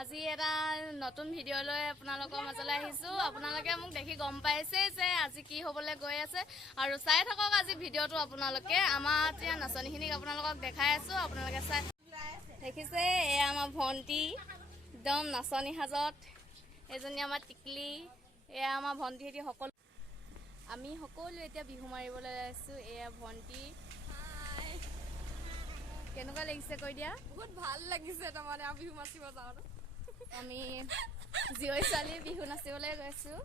আজি এটা নতুন ভিডিঅ' লৈ আপোনালোকৰ মাজলৈ আহিছোঁ। আপোনালোকে মোক দেখি গম পাইছে যে আজি কি হ'বলৈ গৈ আছে আৰু চাই থাকক আজি ভিডিঅ'টো। আপোনালোকে আমাৰ এতিয়া নাচনীখিনিক আপোনালোকক দেখাই আছোঁ। আপোনালোকে চাই দেখিছে, এয়া আমাৰ ভণ্টি একদম নাচনী সাজত, এজনী আমাৰ টিকলি, এয়া আমাৰ ভণ্টিহঁতি সকলো। আমি সকলো এতিয়া বিহু মাৰিবলৈ আছোঁ। এয়া ভণ্টি, কেনেকুৱা লাগিছে কৈ দিয়া? বহুত ভাল লাগিছে। তাৰমানে বিহু নাচিব যাওঁ, আমি জীয়ৰী ছোৱালী বিহু নাচিবলৈ গৈছোঁ।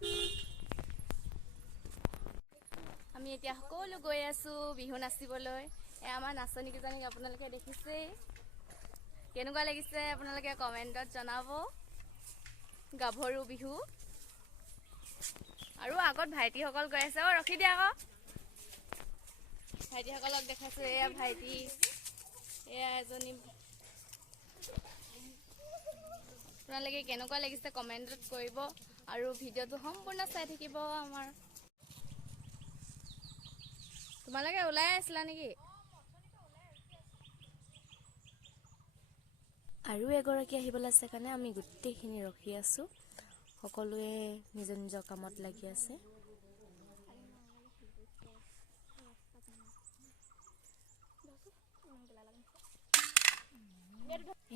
আমি এতিয়া সকলো গৈ আছোঁ বিহু নাচিবলৈ। এয়া আমাৰ নাচনীকেইজনীক আপোনালোকে দেখিছেই। কেনেকুৱা লাগিছে আপোনালোকে কমেণ্টত জনাব। গাভৰু বিহু আৰু আগত ভাইটিসকল গৈ আছে। ৰখি দিয়া আকৌ, ভাইটিসকলক দেখাইছোঁ। এয়া ভাইটি, এয়া এজনী। আপোনালোকে কেনেকুৱা লাগিছে কমেণ্টত কৰিব আৰু ভিডিঅ'টো সম্পূৰ্ণ চাই থাকিব। আমাৰ তোমালোকে ওলাই আছিলা নেকি? আৰু এগৰাকী আহিবলৈ আছে কাৰণে আমি গোটেইখিনি ৰখি আছোঁ। সকলোৱে নিজৰ নিজৰ কামত লাগি আছে।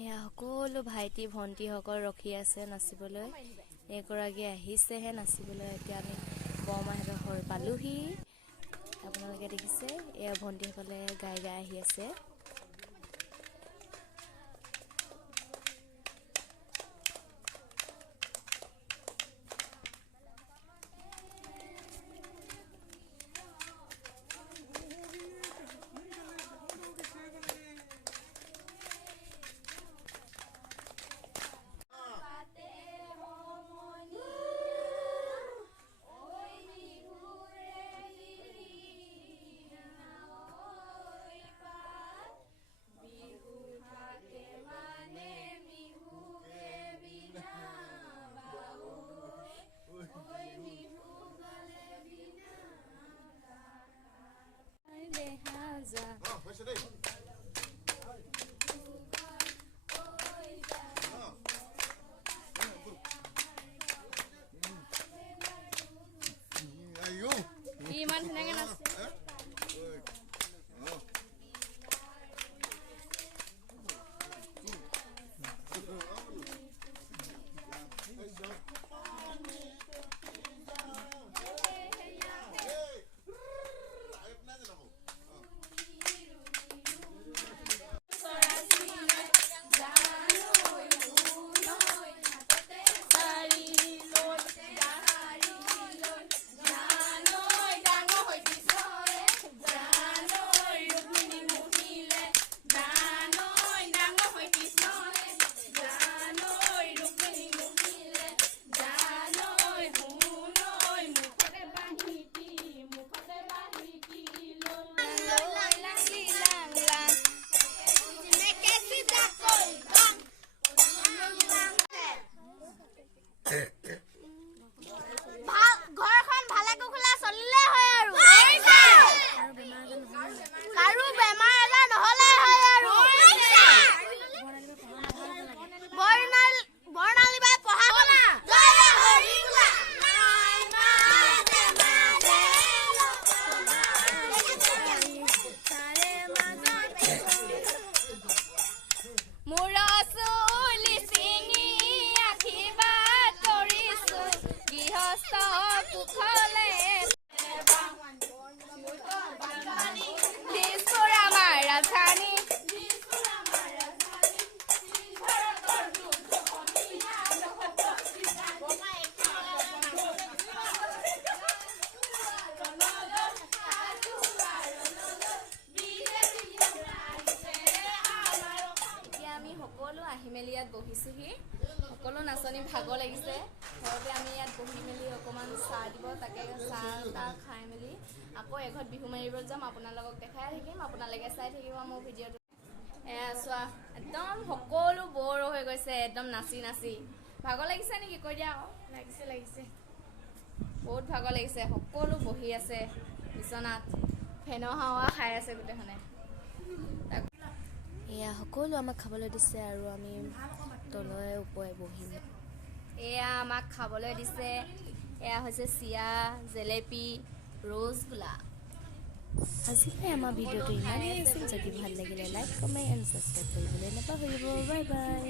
এয়া সকলো ভাইটি ভণ্টিসকল ৰখি আছে নাচিবলৈ। এগৰাকী আহিছেহে নাচিবলৈ। এতিয়া আমি বৰমাহঁতৰ ঘৰ পালোহি। আপোনালোকে দেখিছে, এয়া ভণ্টিসকলে গাই গাই আহি আছে। ইমান ধুনীয়াকৈ নাচে। আহি মেলি ইয়াত বহিছোহি। সকলো নাচনী ভাগৰ লাগিছে। ঘৰতে আমি ইয়াত বহি মেলি অকণমান চাহ দিব, তাকে চাহ তাহ খাই মেলি আকৌ এঘৰত বিহু মাৰিবলৈ যাম। আপোনালোকক দেখাই থাকিম, আপোনালোকে চাই থাকিব মোৰ ভিডিঅ'টো। এয়া চোৱা, একদম সকলো বৰ হৈ গৈছে একদম নাচি নাচি। ভাগৰ লাগিছে নেকি কৈ দিয়া আকৌ। লাগিছে লাগিছে, বহুত ভাগৰ লাগিছে। সকলো বহি আছে বিচনাত, ফেনৰ হাৱা খাই আছে গোটেইখনে। এয়া সকলো আমাক খাবলৈ দিছে আৰু আমি তলৰে ওপৰে বহিম। এয়া আমাক খাবলৈ দিছে, এয়া হৈছে চিৰা, জেলেপি, ৰসগোল্লা। আজিলৈ আমাৰ ভিডিঅ'টো ইমানেই আছিল। যদি ভাল লাগিলে লাইক, কমেণ্ট এণ্ড ছাবস্ক্ৰাইব কৰিবলৈ নাপাহৰিব। Bye bye.